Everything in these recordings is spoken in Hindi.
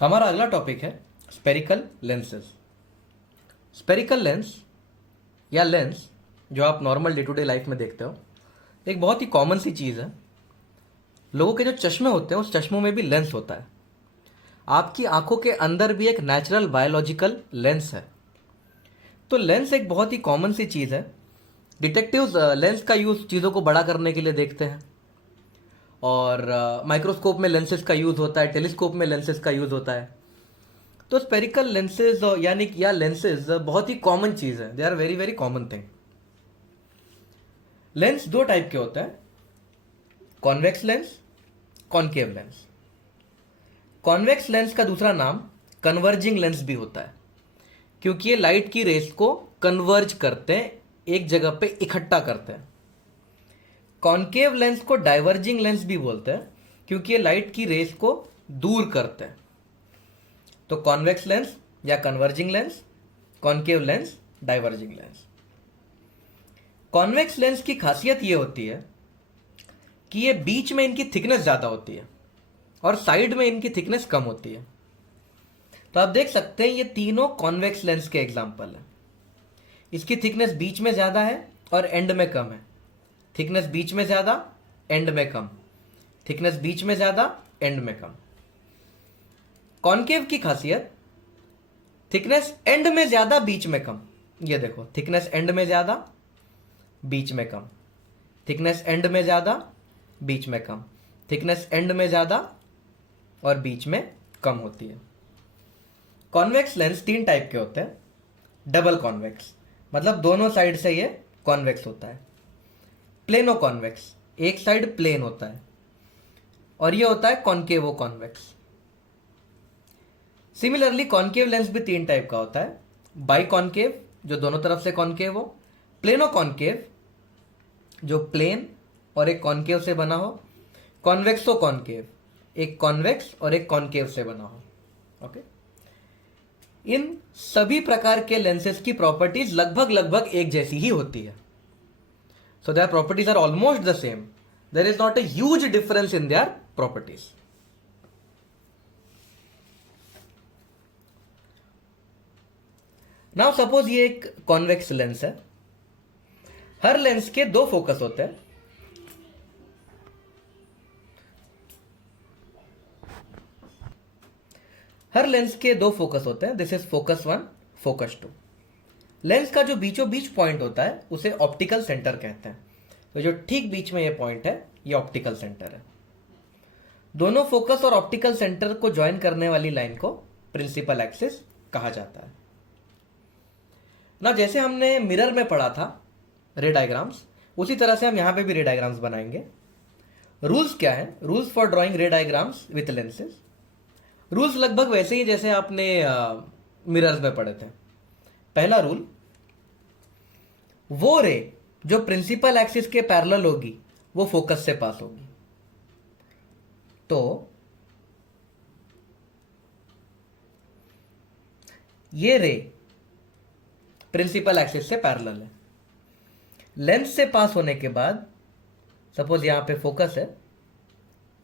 हमारा अगला टॉपिक है स्पेरिकल लेंसेज। स्पेरिकल लेंस या लेंस जो आप normal day to day life में देखते हो, एक बहुत ही कॉमन सी चीज़ है। लोगों के जो चश्मे होते हैं उस चश्मों में भी लेंस होता है। आपकी आंखों के अंदर भी एक नेचुरल बायोलॉजिकल लेंस है। तो लेंस एक बहुत ही कॉमन सी चीज़ है। डिटेक्टिव्स लेंस का यूज़ चीज़ों को बड़ा करने के लिए देखते हैं, और माइक्रोस्कोप में लेंसेज का यूज़ होता है, टेलीस्कोप में लेंसेज का यूज़ होता है। तो स्पेरिकल लेंसेज यानी कि या लेंसेज बहुत ही कॉमन चीज़ है। They are very very common thing. Lens दो टाइप के होते हैं, convex lens, concave lens. Convex lens का दूसरा नाम कन्वर्जिंग लेंस भी होता है, क्योंकि ये लाइट की रेस को कन्वर्ज करते हैं, एक जगह पे इकट्ठा करते हैं। कॉनकेव लेंस को डाइवर्जिंग लेंस भी बोलते हैं, क्योंकि ये लाइट की रेस को दूर करते हैं। तो कॉन्वेक्स लेंस या converging lens, concave lens, diverging lens. Convex lens की खासियत ये होती है कि ये बीच में इनकी थिकनेस ज़्यादा होती है और साइड में इनकी थिकनेस कम होती है। तो आप देख सकते हैं ये तीनों कॉन्वेक्स लेंस के एग्जाम्पल हैं। इसकी थिकनेस बीच में ज़्यादा है और एंड में कम है। थिकनेस बीच में ज़्यादा, एंड में कम। थिकनेस बीच में ज़्यादा, एंड में कम। कॉनकेव की खासियत थिकनेस एंड में ज़्यादा, बीच में कम। ये देखो, थिकनेस एंड में ज़्यादा, बीच में कम। थिकनेस एंड में ज़्यादा, बीच में कम। थिकनेस एंड में ज़्यादा और बीच में कम होती है। कॉन्वेक्स लेंस तीन टाइप के होते हैं। डबल कॉन्वेक्स मतलब दोनों साइड से ये कॉन्वेक्स होता है। प्लेनो कॉन्वेक्स, एक साइड प्लेन होता है, और ये होता है कॉनकेवो कॉन्वेक्स। सिमिलरली कॉनकेव लेंस भी तीन टाइप का होता है। बाई कॉनकेव जो दोनों तरफ से कॉनकेव हो, प्लेनो कॉनकेव जो प्लेन और एक कॉनकेव से बना हो, कॉन्वेक्सो कॉनकेव एक कॉन्वेक्स और एक कॉनकेव से बना हो। ओके, इन सभी प्रकार के लेंसेज की प्रॉपर्टीज लगभग लगभग एक जैसी ही होती है। So their properties are almost the same. There is not a huge difference in their properties. Now suppose ये एक कॉन्वेक्स लेंस है। हर लेंस के दो फोकस होते हैं। हर लेंस के दो फोकस होते हैं। This is focus 1, focus 2। Lens का जो बीचों बीच पॉइंट होता है उसे ऑप्टिकल सेंटर कहते हैं। तो जो ठीक बीच में ये पॉइंट है ये ऑप्टिकल सेंटर है। दोनों फोकस और ऑप्टिकल सेंटर को ज्वाइन करने वाली लाइन को प्रिंसिपल एक्सिस कहा जाता है। ना जैसे हमने मिरर में पढ़ा था रे डायग्राम्स, उसी तरह से हम यहां पे भी रे डायग्राम्स बनाएंगे। रूल्स क्या है? रूल्स फॉर ड्राइंग रे डायग्राम्स विथ लेंसेज। रूल्स लगभग वैसे ही जैसे आपने मिरर्स में पढ़े थे। पहला रूल, वो रे जो प्रिंसिपल एक्सिस के पैरेलल होगी वो फोकस से पास होगी। तो ये रे प्रिंसिपल एक्सिस से पैरेलल है। लेंस से पास होने के बाद, सपोज यहां पे फोकस है,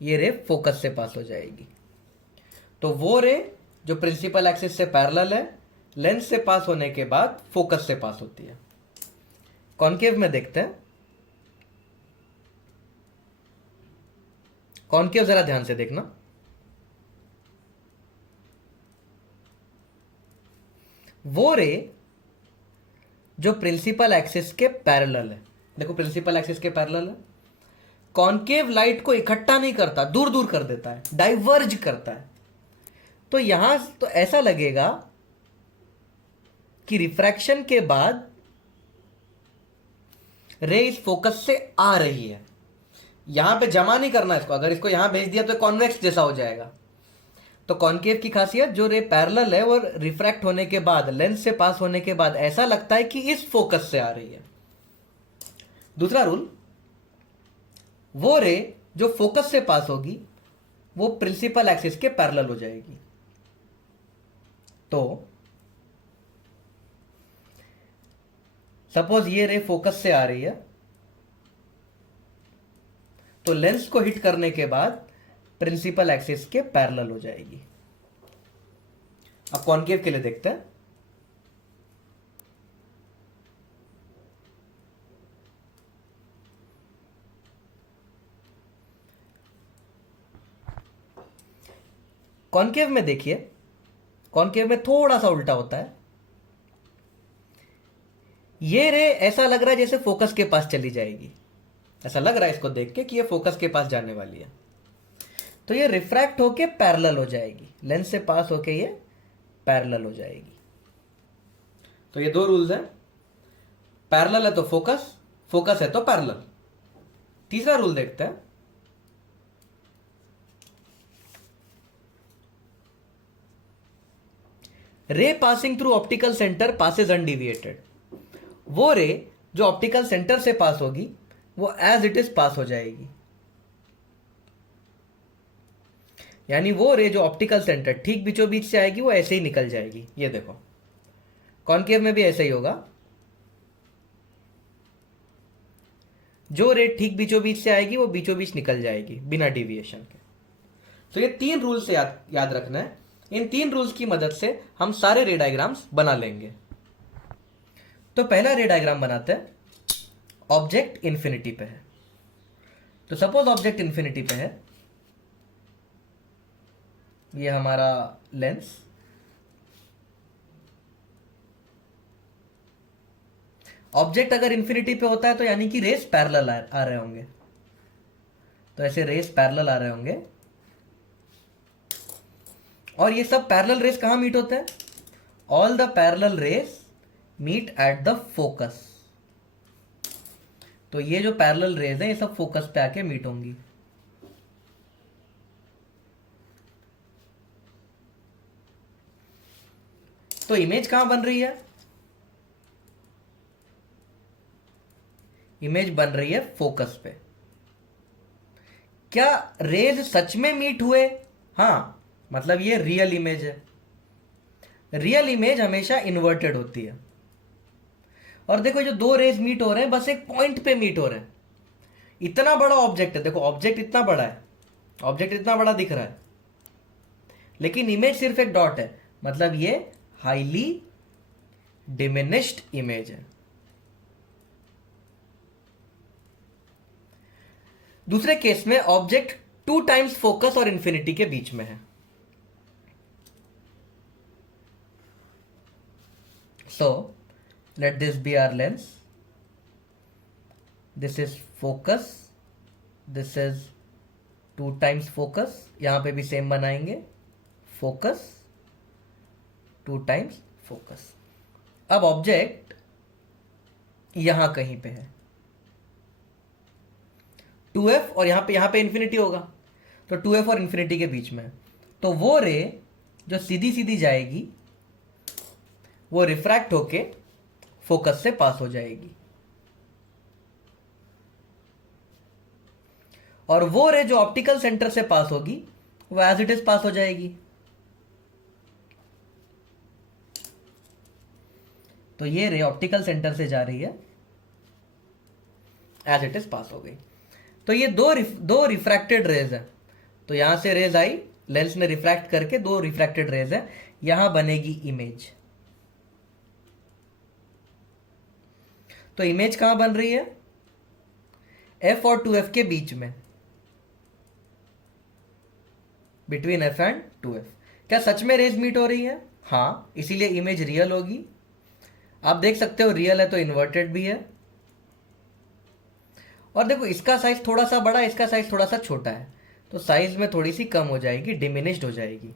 ये रे फोकस से पास हो जाएगी। तो वो रे जो प्रिंसिपल एक्सिस से पैरेलल है, लेंस से पास होने के बाद फोकस से पास होती है। कॉनकेव में देखते हैं। कॉनकेव जरा ध्यान से देखना। वो रे जो प्रिंसिपल एक्सिस के पैरेलल है, देखो प्रिंसिपल एक्सिस के पैरेलल है। कॉनकेव लाइट को इकट्ठा नहीं करता, दूर दूर कर देता है, डाइवर्ज करता है। तो यहां तो ऐसा लगेगा कि रिफ्रैक्शन के बाद रे इस फोकस से आ रही है। यहां पे जमा नहीं करना इसको, अगर इसको यहां भेज दिया तो कॉन्वेक्स जैसा हो जाएगा। तो कॉनकेव की खासियत, जो रे पैरेलल है वो रिफ्रैक्ट होने के बाद, लेंस से पास होने के बाद ऐसा लगता है कि इस फोकस से आ रही है। दूसरा रूल, वो रे जो फोकस से पास होगी वो प्रिंसिपल एक्सिस के पैरेलल हो जाएगी। तो सपोज ये रे फोकस से आ रही है, तो लेंस को हिट करने के बाद प्रिंसिपल एक्सिस के पैरेलल हो जाएगी। अब कॉनकेव के लिए देखते हैं। कॉनकेव में देखिए, कॉनकेव में थोड़ा सा उल्टा होता है। ये रे ऐसा लग रहा है जैसे फोकस के पास चली जाएगी, ऐसा लग रहा है इसको देख के कि ये फोकस के पास जाने वाली है। तो ये रिफ्रैक्ट होके पैरेलल हो जाएगी, लेंस से पास होके ये पैरेलल हो जाएगी। तो ये दो रूल्स हैं, पैरेलल है तो फोकस, फोकस है तो पैरेलल। तीसरा रूल देखते हैं। Ray passing through optical centre passes undeviated. वो रे जो ऑप्टिकल सेंटर से पास होगी वो एज इट इज पास हो जाएगी। यानी वो रे जो ऑप्टिकल सेंटर ठीक बीचों बीच से आएगी वो ऐसे ही निकल जाएगी। ये देखो कॉनकेव में भी ऐसा ही होगा, जो रे ठीक बीचों बीच से आएगी वो बीचों बीच निकल जाएगी बिना डिविएशन के। तो ये तीन रूल्स याद रखना है। इन तीन रूल्स की मदद से हम सारे रे डायग्राम्स बना लेंगे। तो पहला रे डायग्राम बनाते हैं। ऑब्जेक्ट इंफिनिटी पे है, तो सपोज ऑब्जेक्ट इंफिनिटी पे है, ये हमारा लेंस। ऑब्जेक्ट अगर इंफिनिटी पे होता है तो यानी कि रेस पैरेलल आ रहे होंगे, तो ऐसे रेस पैरेलल आ रहे होंगे। और ये सब पैरेलल रेस कहां मीट होते हैं? All the parallel rays meet at the focus. तो ये जो पैरेलल रेस है ये सब फोकस पे आके मीट होंगी। तो इमेज कहां बन रही है? इमेज बन रही है फोकस पे। क्या रेज सच में मीट हुए? हाँ, मतलब ये रियल इमेज है। रियल इमेज हमेशा इन्वर्टेड होती है। और देखो जो दो रेज मीट हो रहे हैं बस एक पॉइंट पे मीट हो रहे हैं। इतना बड़ा ऑब्जेक्ट है, देखो ऑब्जेक्ट इतना बड़ा है, ऑब्जेक्ट इतना बड़ा दिख रहा है, लेकिन इमेज सिर्फ एक डॉट है, मतलब ये हाईली डिमिनिश्ड इमेज है। दूसरे केस में ऑब्जेक्ट 2 टाइम्स फोकस और इंफिनिटी के बीच में है। So let this be our lens. This is focus. This is 2 times focus. यहां पे भी सेम बनाएंगे, फोकस 2 टाइम्स फोकस। अब ऑब्जेक्ट यहां कहीं पे है 2f, और यहां पे इंफिनिटी होगा, तो 2f और इंफिनिटी के बीच में है। तो वो रे जो सीधी सीधी जाएगी वो रिफ्रैक्ट होके फोकस से पास हो जाएगी, और वो रे जो ऑप्टिकल सेंटर से पास होगी वो एज इट इज पास हो जाएगी। तो ये रे ऑप्टिकल सेंटर से जा रही है, एज इट इज पास हो गई। तो ये दो रिफ्रैक्टेड रेज है। तो यहां से रेज आई, लेंस ने रिफ्रैक्ट करके, दो रिफ्रैक्टेड रेज है, यहां बनेगी इमेज। तो इमेज कहां बन रही है? f और 2f के बीच में, बिटवीन f एंड 2f। क्या सच में रेज मीट हो रही है? हाँ, इसीलिए इमेज रियल होगी। आप देख सकते हो रियल है तो इन्वर्टेड भी है। और देखो इसका साइज थोड़ा सा बड़ा है, इसका साइज थोड़ा सा छोटा है, तो साइज में थोड़ी सी कम हो जाएगी, डिमिनिश्ड हो जाएगी।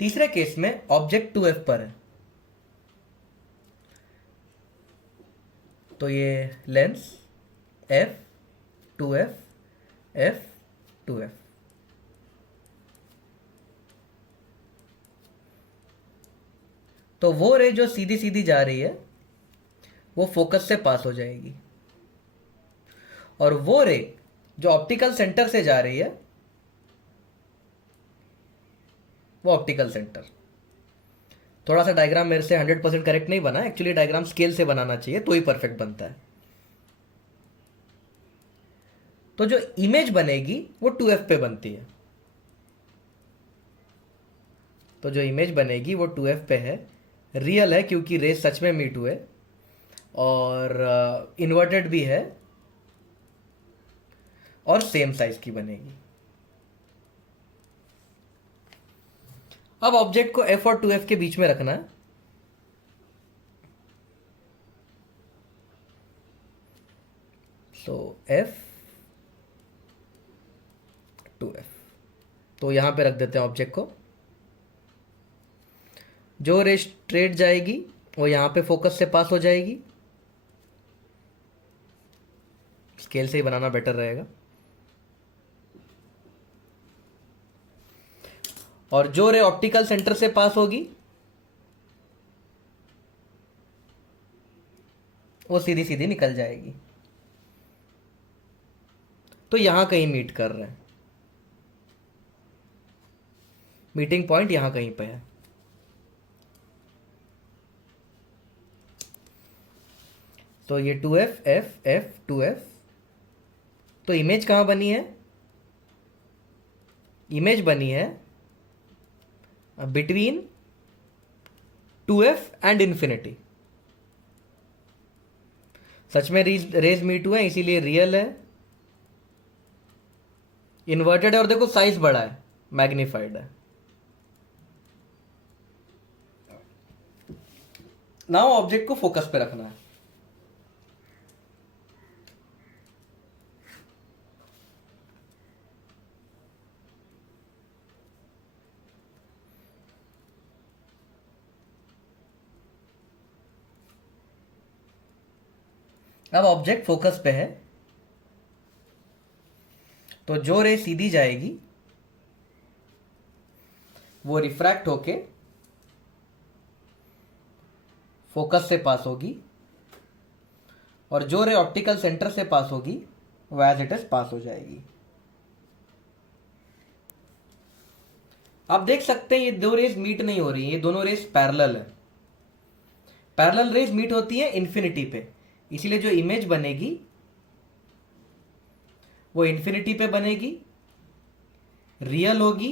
तीसरे केस में ऑब्जेक्ट 2f पर है, तो ये lens f 2f f 2f। तो वो रे जो सीधी सीधी जा रही है वो फोकस से पास हो जाएगी, और वो रे जो ऑप्टिकल सेंटर से जा रही है वो ऑप्टिकल सेंटर। थोड़ा सा डायग्राम मेरे से 100% करेक्ट नहीं बना, एक्चुअली डायग्राम स्केल से बनाना चाहिए तो ही परफेक्ट बनता है। तो जो इमेज बनेगी वो 2f पे बनती है। तो जो इमेज बनेगी वो 2f पे है, रियल है क्योंकि रेस सच में मीट हुए, और इन्वर्टेड भी है, और सेम साइज की बनेगी। अब ऑब्जेक्ट को f और 2f के बीच में रखना है। सो f 2f, तो यहां पे रख देते हैं ऑब्जेक्ट को। जो रे स्ट्रेट जाएगी वो यहां पे फोकस से पास हो जाएगी। स्केल से ही बनाना बेटर रहेगा। और जो रे ऑप्टिकल सेंटर से पास होगी वो सीधी सीधी निकल जाएगी। तो यहां कहीं मीट कर रहे हैं, मीटिंग पॉइंट यहां कहीं पे है। तो ये 2f f f 2f, तो इमेज कहां बनी है? इमेज बनी है बिटवीन 2f एंड इंफिनिटी। सच में रेज मीट हुए हैं इसीलिए रियल है, इन्वर्टेड है, और देखो साइज बड़ा है, मैग्नीफाइड है। नाउ ऑब्जेक्ट को फोकस पे रखना है। अब ऑब्जेक्ट फोकस पे है, तो जो रे सीधी जाएगी वो रिफ्रैक्ट होके फोकस से पास होगी, और जो रे ऑप्टिकल सेंटर से पास होगी वो एज इट इज पास हो जाएगी। आप देख सकते हैं ये दो रेज मीट नहीं हो रही है, ये दोनों रेज पैरेलल है। पैरेलल रेज मीट होती है इन्फिनिटी पे, इसीलिए जो इमेज बनेगी वो इन्फिनिटी पे बनेगी, रियल होगी,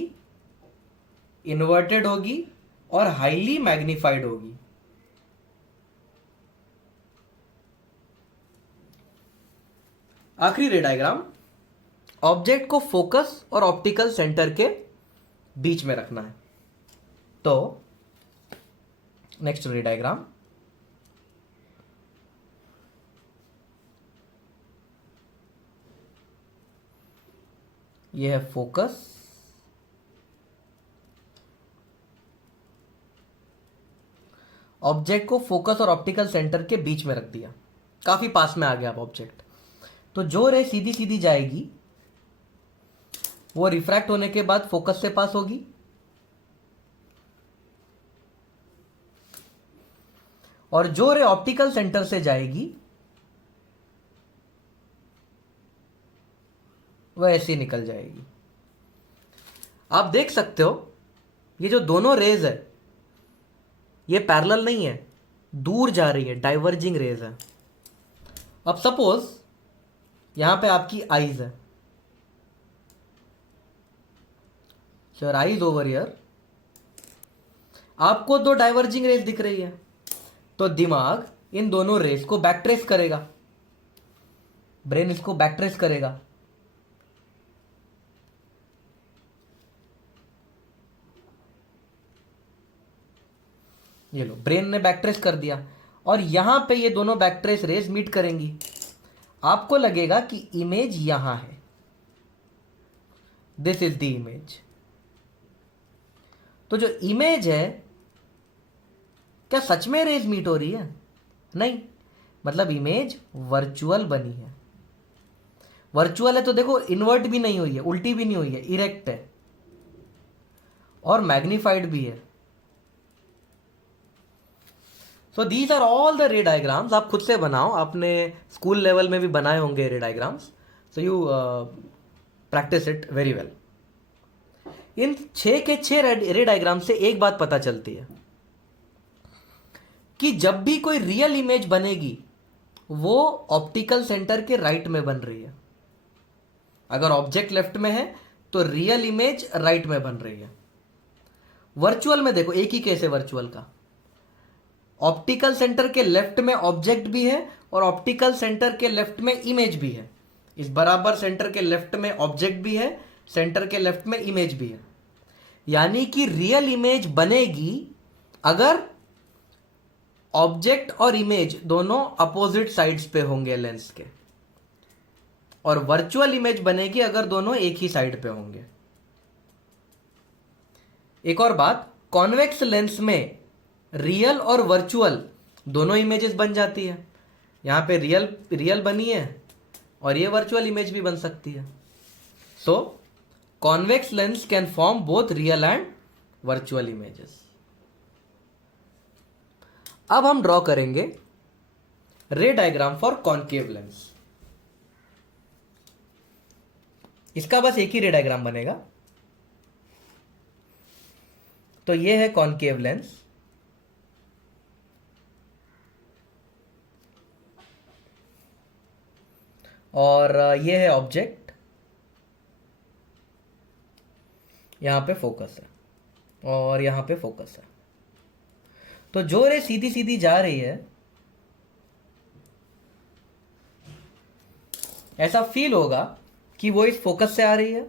इन्वर्टेड होगी, और हाईली मैग्नीफाइड होगी। आखिरी रे डायग्राम, ऑब्जेक्ट को फोकस और ऑप्टिकल सेंटर के बीच में रखना है। तो नेक्स्ट रे डायग्राम, यह है फोकस, ऑब्जेक्ट को फोकस और ऑप्टिकल सेंटर के बीच में रख दिया, काफी पास में आ गया अब ऑब्जेक्ट। तो जो रे सीधी सीधी जाएगी वो रिफ्रैक्ट होने के बाद फोकस से पास होगी, और जो रे ऑप्टिकल सेंटर से जाएगी वह ऐसे ही निकल जाएगी। आप देख सकते हो ये जो दोनों रेज है ये पैरेलल नहीं है, दूर जा रही है, डाइवर्जिंग रेज है। अब सपोज यहां पे आपकी आईज है, योर आईज ओवर हियर, आपको दो डाइवर्जिंग रेज दिख रही है, तो दिमाग इन दोनों रेज को बैकट्रेस करेगा, ब्रेन इसको बैकट्रेस करेगा। ये लो, ब्रेन ने बैकट्रेस कर दिया, और यहां पे ये दोनों बैकट्रेस रेज मीट करेंगी। आपको लगेगा कि इमेज यहां है, दिस इज द इमेज। तो जो इमेज है, क्या सच में रेज मीट हो रही है? नहीं, मतलब इमेज वर्चुअल बनी है। वर्चुअल है तो देखो इन्वर्ट भी नहीं हुई है, उल्टी भी नहीं हुई है, इरेक्ट है, और मैग्नीफाइड भी है। So these are all the ray diagrams. आप खुद से बनाओ, आपने स्कूल लेवल में भी बनाए होंगे ray diagrams, so you practice it very well. इन 6 के 6 रे डायग्राम से एक बात पता चलती है कि जब भी कोई रियल इमेज बनेगी वो ऑप्टिकल सेंटर के राइट में बन रही है। अगर ऑब्जेक्ट लेफ्ट में है तो रियल इमेज राइट में बन रही है। वर्चुअल में देखो एक ही केस है वर्चुअल का, ऑप्टिकल सेंटर के लेफ्ट में ऑब्जेक्ट भी है और ऑप्टिकल सेंटर के लेफ्ट में इमेज भी है। इस बराबर सेंटर के लेफ्ट में ऑब्जेक्ट भी है, सेंटर के लेफ्ट में इमेज भी है। यानी कि रियल इमेज बनेगी अगर ऑब्जेक्ट और इमेज दोनों अपोजिट साइड्स पे होंगे लेंस के, और वर्चुअल इमेज बनेगी अगर दोनों एक ही साइड पे होंगे। एक और बात, कॉन्वेक्स लेंस में रियल और वर्चुअल दोनों इमेजेस बन जाती है। यहां पे रियल बनी है और ये वर्चुअल इमेज भी बन सकती है। So convex lens can form both real and virtual images. अब हम ड्रॉ करेंगे रे डायग्राम फॉर कॉनकेव लेंस। इसका बस एक ही रे डायग्राम बनेगा। तो ये है कॉनकेव लेंस, और ये है ऑब्जेक्ट, यहां पे फोकस है और यहां पे फोकस है। तो जो रे सीधी सीधी जा रही है, ऐसा फील होगा कि वो इस फोकस से आ रही है,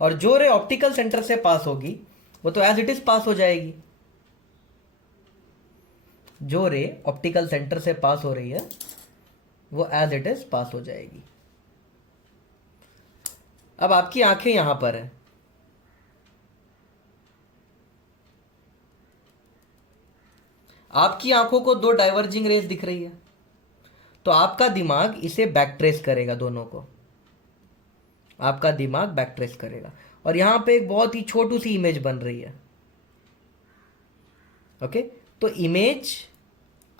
और जो रे ऑप्टिकल सेंटर से पास होगी वो तो एज इट इज पास हो जाएगी। जो रे ऑप्टिकल सेंटर से पास हो रही है वो एज इट इज पास हो जाएगी। अब आपकी आंखें यहां पर है, आपकी आंखों को दो डाइवर्जिंग रेस दिख रही है, तो आपका दिमाग इसे बैक ट्रेस करेगा, दोनों को आपका दिमाग बैक ट्रेस करेगा। और यहां पे एक बहुत ही छोटी सी इमेज बन रही है। ओके, तो इमेज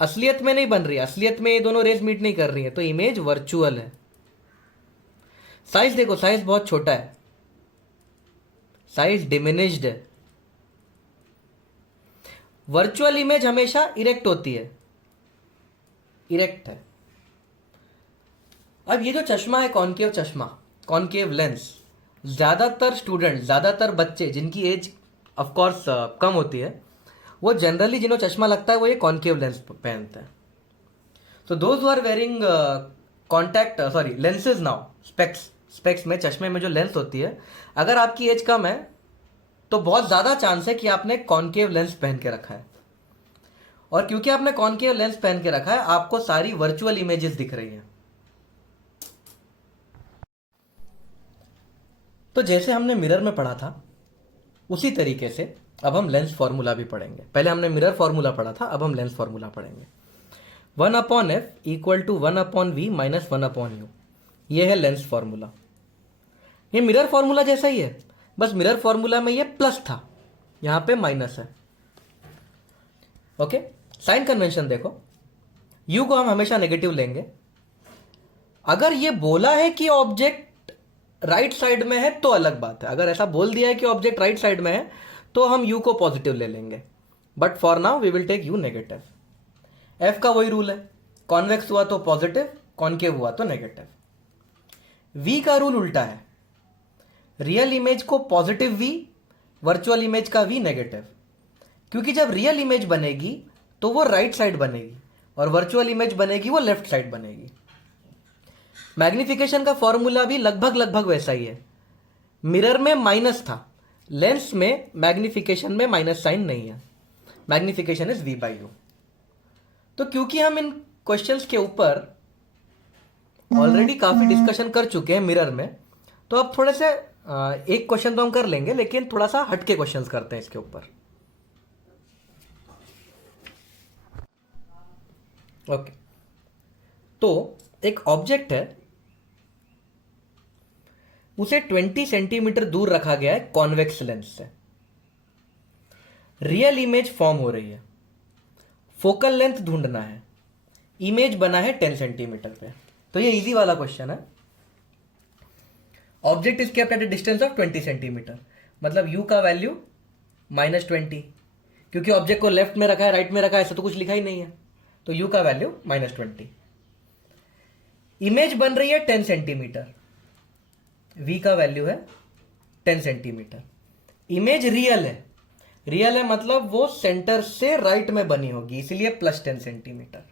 असलियत में नहीं बन रही है, असलियत में ये दोनों रेस मीट नहीं कर रही है, तो इमेज वर्चुअल है। साइज देखो, साइज बहुत छोटा है, साइज डिमिनिश्ड है। वर्चुअल इमेज हमेशा इरेक्ट होती है, इरेक्ट है। अब ये जो चश्मा है कॉनकेव चश्मा, कॉनकेव लेंस, ज्यादातर स्टूडेंट, ज्यादातर बच्चे जिनकी एज ऑफ कोर्स कम होती है, वो जनरली जिन्हें चश्मा लगता है वो ये कॉनकेव लेंस पहनते हैं। तो those who are wearing contact sorry lenses now, specs में, चश्मे में जो लेंस होती है, अगर आपकी एज कम है तो बहुत ज़्यादा चांस है कि आपने कॉनकेव लेंस पहन के रखा है। और क्योंकि आपने कॉनकेव लेंस पहन के रखा है, आपको सारी वर्चुअल इमेजेस दिख रही हैं। तो जैसे हमने मिरर में पढ़ा था उसी तरीके से अब हम लेंस फॉर्मूला भी पढ़ेंगे। पहले हमने मिरर फॉर्मूला पढ़ा था, अब हम लेंस फॉर्मूला पढ़ेंगे। 1/f equal to 1/v minus 1/u, ये है लेंस फॉर्मूला। ये मिरर फॉर्मूला जैसा ही है, बस मिरर फॉर्मूला में ये प्लस था, यहां पे माइनस है। ओके, साइन कन्वेंशन देखो, u को हम हमेशा नेगेटिव लेंगे। अगर ये बोला है कि ऑब्जेक्ट राइट साइड में है तो अलग बात है। अगर ऐसा बोल दिया है कि ऑब्जेक्ट राइट साइड में है तो हम u को पॉजिटिव ले लेंगे, but for now we will take u negative. f का वही रूल है, कॉन्वेक्स हुआ तो पॉजिटिव, कॉनकेव हुआ तो नेगेटिव। v का रूल उल्टा है, रियल इमेज को पॉजिटिव v, वर्चुअल इमेज का v नेगेटिव। क्योंकि जब रियल इमेज बनेगी तो वो राइट साइड बनेगी और वर्चुअल इमेज बनेगी वो लेफ्ट साइड बनेगी। मैग्निफिकेशन का फॉर्मूला भी लगभग वैसा ही है। मिरर में माइनस था, लेंस में मैग्निफिकेशन में माइनस साइन नहीं है, मैग्निफिकेशन इज v/u। तो क्योंकि हम इन क्वेश्चंस के ऊपर ऑलरेडी काफी डिस्कशन कर चुके हैं मिरर में, तो अब थोड़े से एक क्वेश्चन तो हम कर लेंगे, लेकिन थोड़ा सा हटके क्वेश्चंस करते हैं इसके ऊपर। ओके, तो एक ऑब्जेक्ट है, उसे 20 सेंटीमीटर दूर रखा गया है कॉन्वेक्स लेंस से। रियल इमेज फॉर्म हो रही है, फोकल लेंथ ढूंढना है, इमेज बना है 10 सेंटीमीटर पे। तो ये इजी वाला क्वेश्चन है। Object is kept at A distance of 20 centimetre, मतलब u का वैल्यू -20, क्योंकि ऑब्जेक्ट को लेफ्ट में रखा है राइट में रखा है ऐसा तो कुछ लिखा ही नहीं है, तो u का वैल्यू -20। इमेज बन रही है 10 सेंटीमीटर, v का वैल्यू है 10 सेंटीमीटर। इमेज रियल है, रियल है मतलब वो सेंटर से राइट में बनी होगी, इसीलिए +10 सेंटीमीटर।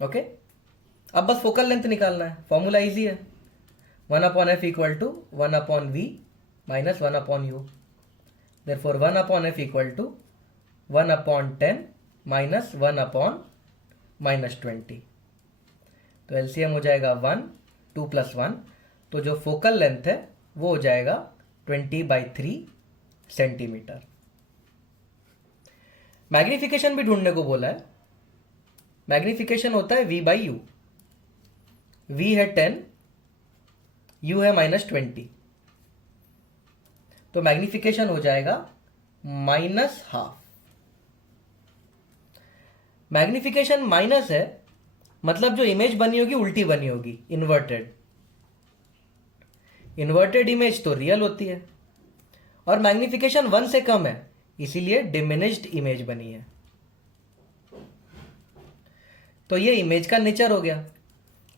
ओके, अब बस फोकल लेंथ निकालना है, फॉर्मूला इजी है, 1/f equal to 1/v minus 1/u। Therefore 1/f equal to 1/10 minus 1/-20। तो एलसीएम हो जाएगा 1, 2 + 1, तो जो फोकल लेंथ है वो हो जाएगा 20/3 सेंटीमीटर। मैग्निफिकेशन भी ढूंढने को बोला है। मैग्निफिकेशन होता है v/u, v है 10, u है -20, तो मैग्निफिकेशन हो जाएगा -12। मैग्निफिकेशन माइनस है मतलब जो इमेज बनी होगी उल्टी बनी होगी, इन्वर्टेड। इन्वर्टेड इमेज तो रियल होती है, और मैग्निफिकेशन 1 से कम है इसीलिए डिमिनिश्ड इमेज बनी है। तो ये इमेज का नेचर हो गया,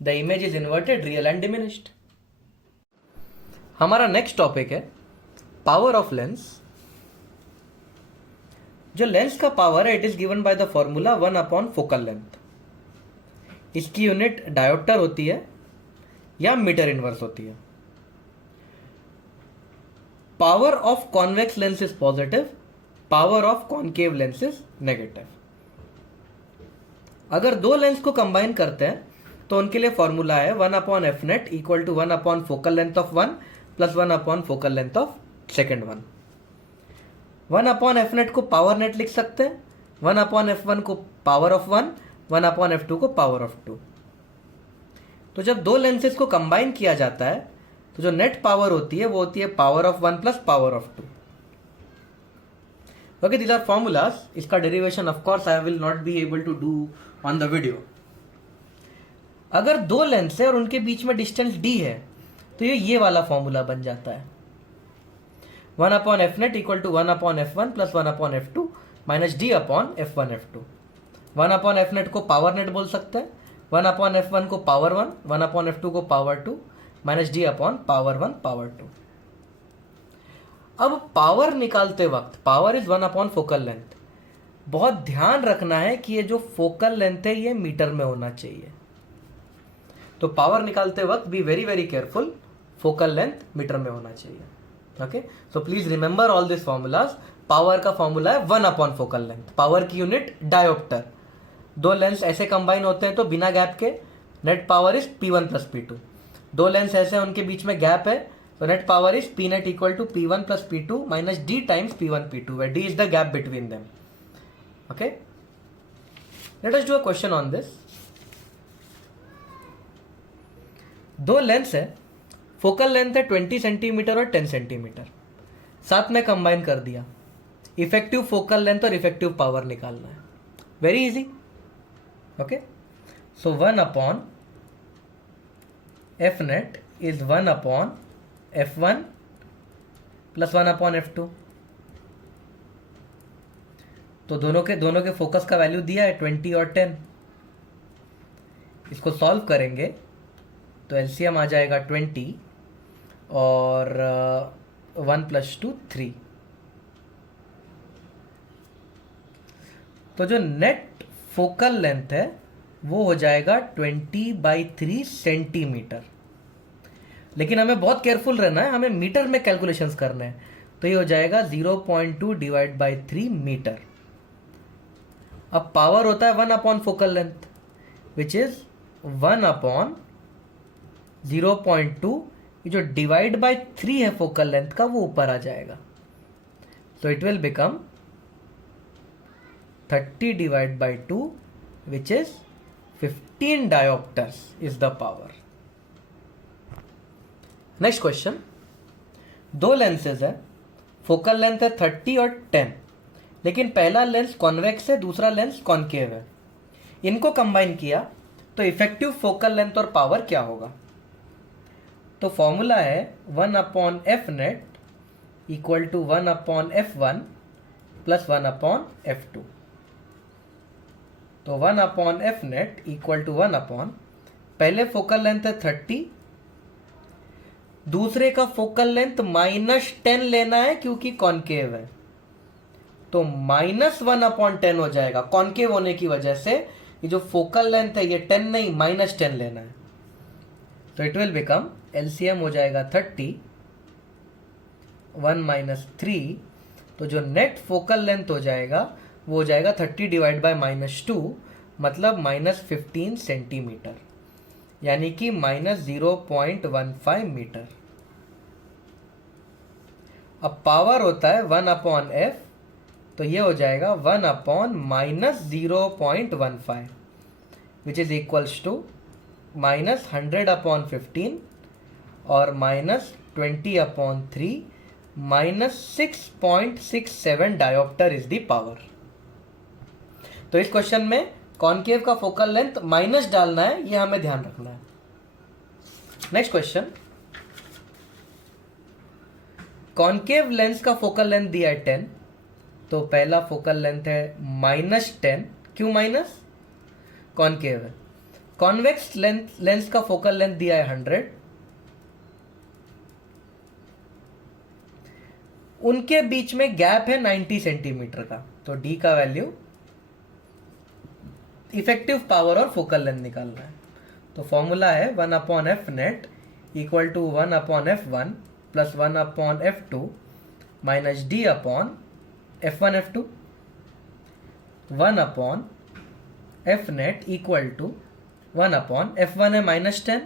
the image is inverted, real and diminished. हमारा नेक्स्ट टॉपिक है पावर ऑफ लेंस। जो लेंस का पावर है it is given by the formula one by focal length. इसकी यूनिट डायोप्टर होती है या मीटर इनवर्स होती है। Power of convex lens is positive, power of concave lens is negative. अगर दो लेंस को कंबाइन करते हैं तो उनके लिए फॉर्मूला है 1/f net equal to one by focal length of 1 plus one by focal length of second 1। 1/f net को पावर नेट लिख सकते हैं, 1/f1 को पावर ऑफ 1, 1/f2 को पावर ऑफ 2। तो जब दो लेंसेज को कंबाइन किया जाता है तो जो नेट पावर होती है वो होती है power of 1 plus power of 2। Okay, these are formulas. इसका derivation of course I will not be able to do on the video. अगर दो लेंस है और उनके बीच में डिस्टेंस d है तो ये वाला फॉर्मूला बन जाता है 1/f net equal to 1/f1 plus 1/f2 minus d/f1 f2। 1/f net को पावर नेट बोल सकते हैं, 1/f1 को पावर 1, 1/f2 को पावर 2 माइनस d/पावर 1 पावर 2। अब पावर निकालते वक्त पावर इज 1/फोकल लेंथ। बहुत ध्यान रखना है कि ये जो फोकल लेंथ है ये मीटर में होना चाहिए। तो पावर निकालते वक्त be very very careful, focal length metre में होना चाहिए। Okay, so please remember all this formulas. Power का फॉर्मूला है 1/फोकल लेंथ, पावर की यूनिट डायोप्टर। दो लेंस ऐसे कंबाइन होते हैं तो बिना गैप के net power is P1 plus P2। दो लेंस ऐसे हैं उनके बीच में गैप है तो net power is P net equal to P1 plus P2 minus D times P1 P2 where D is the gap between them. Okay, let us do a question on this. दो लेंस है, फोकल लेंथ है 20 सेंटीमीटर और 10 सेंटीमीटर, साथ में कंबाइन कर दिया। इफेक्टिव फोकल लेंथ और इफेक्टिव पावर निकालना है, very easy. Okay, so 1/f net is 1/f1 plus 1/f2। तो दोनों के फोकस का वैल्यू दिया है 20 और 10। इसको सॉल्व करेंगे तो एलसीएम आ जाएगा 20 और 1 + 2 3। तो जो नेट फोकल लेंथ है वो हो जाएगा 20/3 सेंटीमीटर। लेकिन हमें बहुत केयरफुल रहना है, हमें मीटर में कैलकुलेशंस करने हैं। तो ये हो जाएगा 0.2 डिवाइड बाई 3 मीटर। अब पावर होता है 1/फोकल लेंथ विच इज 1/0.2। ये जो डिवाइड बाई 3 है फोकल लेंथ का वो ऊपर आ जाएगा, so it will become 30 divide by 2 which is 15 dioptres is the power. Next question, दो लेंसेज है, फोकल लेंथ है 30 और 10, लेकिन पहला लेंस कॉन्वेक्स है दूसरा लेंस कॉनकेव है। इनको कंबाइन किया तो इफेक्टिव फोकल लेंथ और पावर क्या होगा? तो फॉर्मूला है 1/f net equal to 1/f1 plus 1/f2। तो 1 upon F net equal to 1 upon, पहले फोकल लेंथ है 30, दूसरे का फोकल लेंथ -10 लेना है क्योंकि कॉनकेव है, तो -1 अपॉन 10 हो जाएगा। कॉनकेव होने की वजह से ये जो फोकल लेंथ है ये 10 नहीं -10 लेना है, तो इट विल बिकम, एलसीएम हो जाएगा 30, 1 - 3, तो जो नेट फोकल लेंथ हो जाएगा वो हो जाएगा 30 डिवाइड बाय -2, मतलब -15 सेंटीमीटर, यानी कि -0.15 मीटर। अब पावर होता है 1 अपॉन एफ, तो ये हो जाएगा 1 upon -0.15 which is equals to -100 upon 15 और -20 upon 3, -6.67 dioptre is the power. तो इस क्वेश्चन में कॉनकेव का फोकल लेंथ माइनस डालना है, ये हमें ध्यान रखना है। नेक्स्ट क्वेश्चन, कॉनकेव लेंस का फोकल लेंथ दिया है 10, तो पहला फोकल लेंथ है -10, क्यों माइनस, कॉनकेव है। कॉन्वेक्स लेंस का फोकल लेंथ दिया है 100, उनके बीच में गैप है 90 सेंटीमीटर का, तो डी का वैल्यू, इफेक्टिव पावर और फोकल लेंथ निकालना है। तो फॉर्मूला है 1 upon F net equal to 1 upon F1 plus 1 upon F2 minus D upon F1 F2, 1 upon F net equal to 1 upon F1 है -10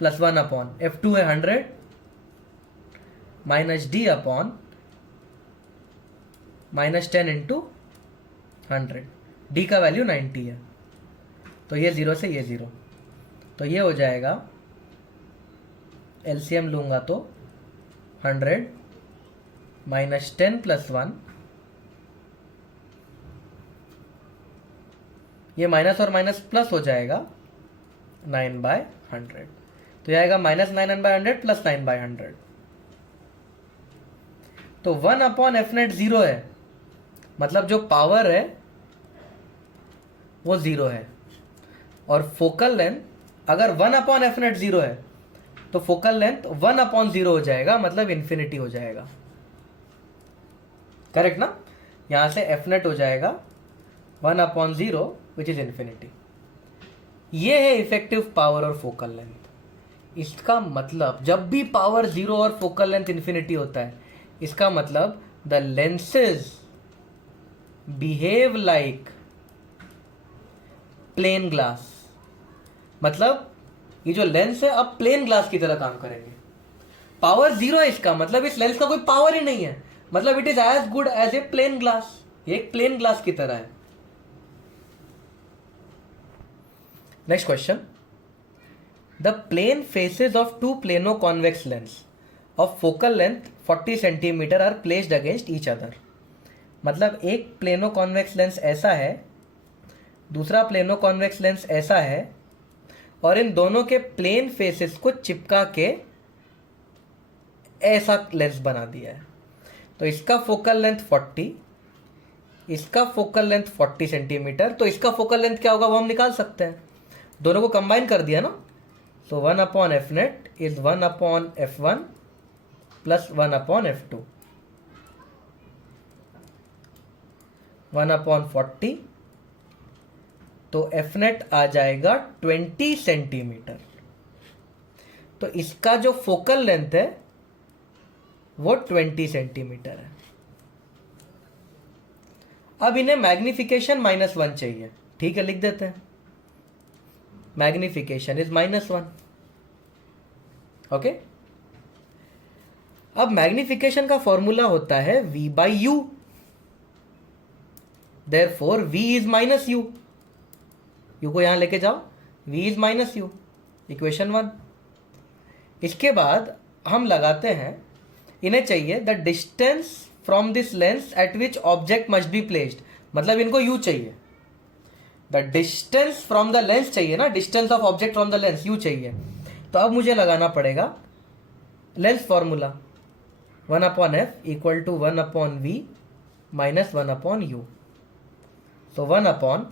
प्लस 1 अपॉन F2 है 100 minus D upon -10 into 100, D का वैल्यू 90 है, तो ये 0 से ये 0, तो ये हो जाएगा, एलसीएम लूंगा तो 100 -10 प्लस 1, ये माइनस और माइनस प्लस हो जाएगा 9/100, तो ये आएगा -9/100 प्लस 9/100। तो 1 अपॉन एफ नेट 0 है, मतलब जो पावर है वो 0 है, और फोकल लेंथ अगर 1 अपॉन एफ नेट 0 है तो फोकल लेंथ 1 अपॉन 0 हो जाएगा, मतलब इन्फिनिटी हो जाएगा, करेक्ट ना। यहां से एफ नेट हो जाएगा 1 अपॉन 0 विच इज इन्फिनिटी। ये है इफेक्टिव पावर और फोकल लेंथ। इसका मतलब जब भी पावर 0 और फोकल लेंथ इन्फिनिटी होता है, इसका मतलब the lenses behave like plane glass, मतलब ये जो लेंस है अब प्लेन ग्लास की तरह काम करेंगे। पावर 0 है इसका मतलब इस लेंस का कोई पावर ही नहीं है, मतलब it is as good as a plane glass, ये एक प्लेन ग्लास की तरह है। Next question, the plane faces of two plano convex lens of focal length 40 centimetre are placed against each other. मतलब एक प्लेनो कॉन्वेक्स लेंस ऐसा है, दूसरा प्लेनो कॉन्वेक्स लेंस ऐसा है, और इन दोनों के प्लेन फेसेस को चिपका के ऐसा लेंस बना दिया है। तो इसका फोकल लेंथ 40, इसका फोकल लेंथ 40 सेंटीमीटर, तो इसका फोकल लेंथ क्या होगा वो हम निकाल सकते हैं, दोनों को कंबाइन कर दिया ना। सो 1 upon F net is 1 upon F1 plus 1 upon F2, 1 upon 40, तो एफ नेट आ जाएगा 20 सेंटीमीटर। तो इसका जो फोकल लेंथ है वो 20 सेंटीमीटर है। अब इन्हें मैग्निफिकेशन -1 चाहिए, ठीक है, लिख देते हैं, मैग्निफिकेशन इज -1, ओके। अब मैग्निफिकेशन का फॉर्मूला होता है V/U, therefore V is -U, U को यहां लेके जाओ, V इज -U, इक्वेशन 1। इसके बाद हम लगाते हैं, इन्हें चाहिए the distance from this lens at which object must be placed, मतलब इनको U चाहिए, the distance from the lens चाहिए ना, distance of object from the lens U चाहिए। तो अब मुझे लगाना पड़ेगा lens formula, 1 upon F equal to 1 upon V minus 1 upon U। तो 1 अपॉन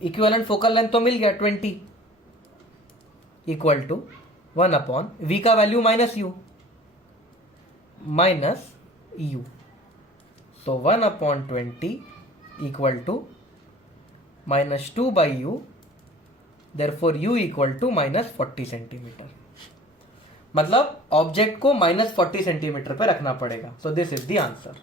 इक्विवेलेंट फोकल लेंथ तो मिल गया 20 इक्वल टू 1 अपॉन v का वैल्यू माइनस यू, तो 1 upon 20 equal to -2 by U, therefore u equal to -40 centimetre. मतलब ऑब्जेक्ट को -40 सेंटीमीटर पे रखना पड़ेगा। So this is the answer.